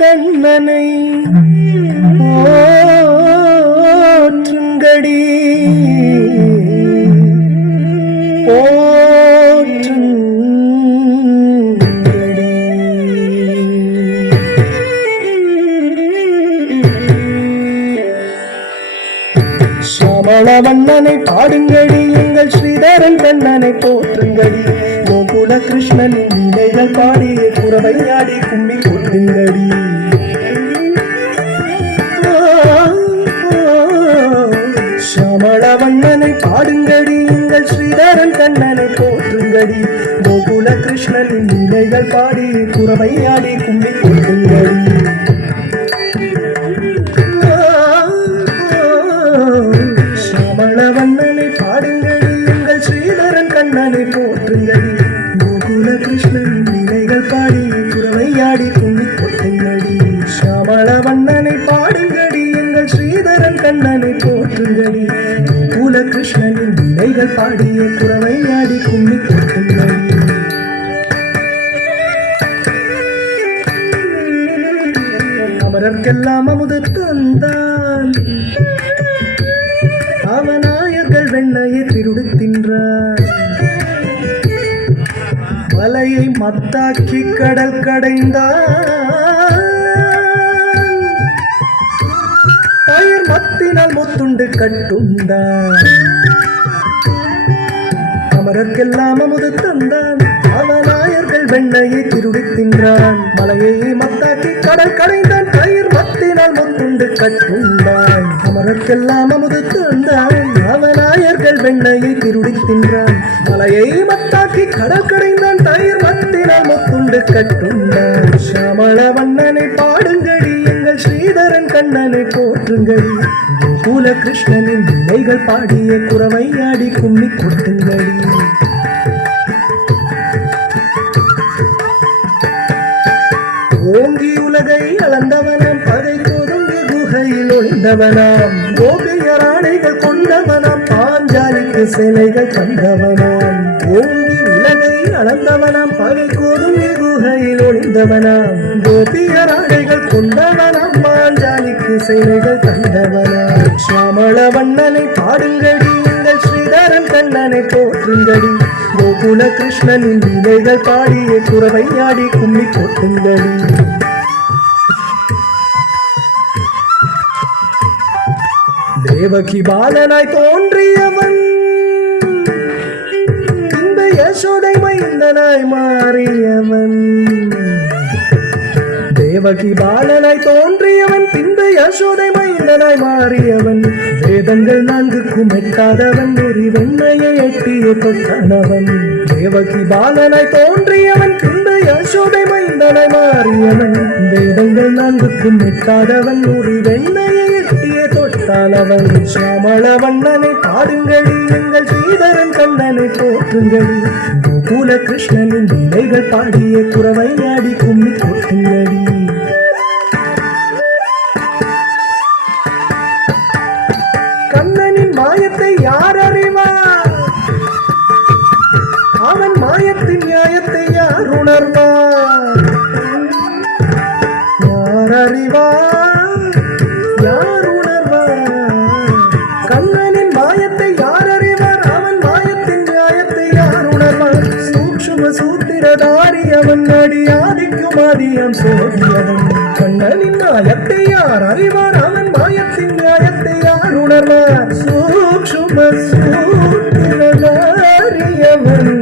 கண்ணனை போற்றுங்கடி போற்றுங்கடி. சமளவண்ணனை பாடுங்கடி, எங்கள் ஸ்ரீதரன் கண்ணனை போற்றுங்கடி. கோகுல கிருஷ்ணனின் நிலைகள் பாடிய குறவையாடி கும்மி கொட்டுங்கடி. சமளவண்ணனை பாடுங்கடி, எங்கள் ஸ்ரீதரன் கண்ணனை போற்றுங்கடி. கோகுல கிருஷ்ணனின் நிலைகள் பாடிய குறவையாடி கும்மி கொட்டுங்கடி. சமளவண்ணனை பாடுங்கடி, எங்கள் ஸ்ரீதரன் கண்ணனை போற்றுங்கடி. கோகுல கிருஷ்ணனின் நிலைகள் பாடி குறவையாடி கும்மி கொட்டுங்கடி. சமளவண்ணனை பாடுங்கடி, எங்கள் ஸ்ரீதரன் கண்ணனை போற்றுங்கடி. கோகுல கிருஷ்ணனின் நிலைகள் பாடிய குறவையாடி கும்மி கொட்டுங்கடி. அமரர்க்கெல்லாம் அமுது தந்தான், அவநாயர்கள் வெண்ணையை திருடி தின்றார். மலையை மத்தாக்கி கடல் கடைந்தான், பயிர் மத்தினால் முத்துண்டு கட்டுண்டான். அமரர்க்கெல்லாம் அமுது தந்தான், அவநாயர்கள் வெண்ணையை திருடி தின்றான். மலையை மத்தாக்கி கடல் கடைந்தான், பயிர் மத்தினால் முத்துண்டு கட்டுண்டான். அமரர்க்கெல்லாம் அமுது தந்தான், அவநாயர்கள் வெண்ணையை திருடி தின்றான். மலையை மத்தாக்கி கடல் கடைந்தான், பயிர் மத்தினால் முத்துண்டு கட்டுண்டான். சமளவண்ணனை பாடுங்கடி, எங்கள் ஸ்ரீதரன் கண்ணனை போற்றுங்கடி. கோகுல கிருஷ்ணனின் நிலைகள் பாடிய குறவையாடி கும்மி கொட்டுங்கடி. ஓங்கி உலகை அளந்தவனாம், பகை கோதும்பி குகையில் ஒளிந்தவனாம். கோபியராணைகள் கொண்டவனாம், பாஞ்சாலிக்கு சிலைகள் தந்தவனாம். ஓங்கி உலகை அளந்தவனாம், பகை கோதும்பி குகையில் ஒளிந்தவனாம். கோபியராணைகள் கொண்டவனாம், பாஞ்சாலிக்கு சிலைகள் தந்தவனாம். சமளவண்ணனை பாடுங்கடி, எங்கள் ஸ்ரீதரன் கண்ணனை போற்றுங்கடி. கோகுல கிருஷ்ணனின் நிலைகள் பாடிய குறவையாடி கும்மி கொட்டுங்கடி. தேவகி பாலனாய் தோன்றியவன், இந்த யசோதை மைந்தனாய் மாறியவன். தேவகி பாலனாய் தோன்றியவன், பின்பு யசோதை மைந்தனாய் மாறியவன். வேதங்கள் நான்குக்கும் எட்டாதவன், ஒரு வெண்ணையை எட்டிய தொட்டனவன். தேவகி பாலனாய் தோன்றியவன், பின்பு யசோதை மைந்தனாய் மாறியவன். வேதங்கள் நான்குக்கும் எட்டாதவன், ஒரு வெண்ணையை எட்டிய தொட்டானவன். சமளவண்ணனை பாடுங்கடி, எங்கள் ஸ்ரீதரன் கண்ணனை போற்றுங்கடி. கோகுல கிருஷ்ணனின் நிலைகள் பாடிய குறவையாடி கும்மி கொட்டுங்கடி. கண்ணனின் மாயத்தை யார் அறிவார்? அவன் மாயத்தின் நியாயத்தை யார் உணர்வார்? யார் அறிவார்? யார் உணர்வார்? கண்ணனின் மாயத்தை யார் அறிவார்? அவன் மாயத்தின் நியாயத்தை யார் உணர்வார்? சூக்ஷ்ம சூத்திரதாரி அவன், அடியாதிக்கும் ஆதியம் சோதியவன். கண்ணனின் மாயத்தை யார் அறிவார்? அவன் மாயத்தின் நியாயத்தை யார் உணர்வார்? சூக்ஷ்ம சூத்திரதாரி அவன்,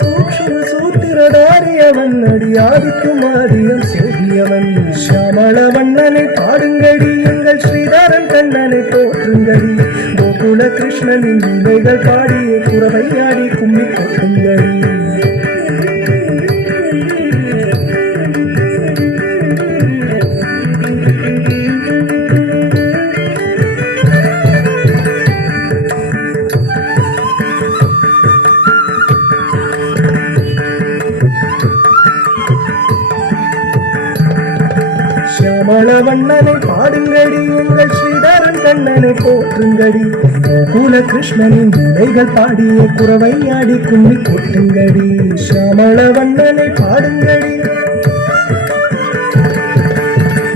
சூக்ஷ்ம சூத்திரதாரி அவன், அடியாதிக்கும் ஆதியம் சோதியவன். சமளவண்ணனை பாடுங்கடி, எங்கள் ஸ்ரீதரன் கண்ணனை போற்றுங்கடி. கோகுல கிருஷ்ணனின் நிலைகள் பாடிய குறவையாடி கும்மி கொட்டுங்கடி. ஷியாமள வண்ணனை பாடுங்கடி எங்கள் ஸ்ரீதரன் கண்ணனை போற்றுங்கடி கோகுல கிருஷ்ணனின் நிலைகள் பாடிய குறவை ஆடி கும்மி கொட்டுங்கடி ஷியாமள வண்ணனை பாடுங்கடி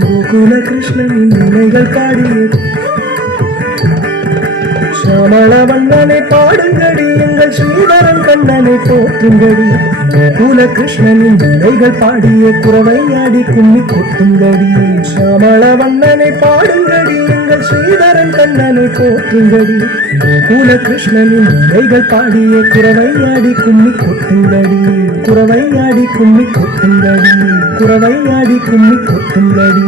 கோகுல கிருஷ்ணனின் நிலைகள் பாடிய ஷியாமள வண்ணனை பாடுங்கடி எங்கள் ஸ்ரீதரன் கண்ணனை போற்றுங்கடி கோகுல கிருஷ்ணனின் நிலைகள் பாடிய குறவை ஆடி கும்மி கொட்டுங்கடி ஷியாமள வண்ணனை பாடுங்கடி எங்கள் ஸ்ரீதரன் கண்ணனை போற்றுங்கடி கோகுல கிருஷ்ணனின் நிலைகள் பாடிய குறவை ஆடி கும்மி கொட்டுங்கடி குறவை ஆடி கும்மி கொட்டுங்கடி குறவை ஆடி கும்மி கொட்டுங்கடி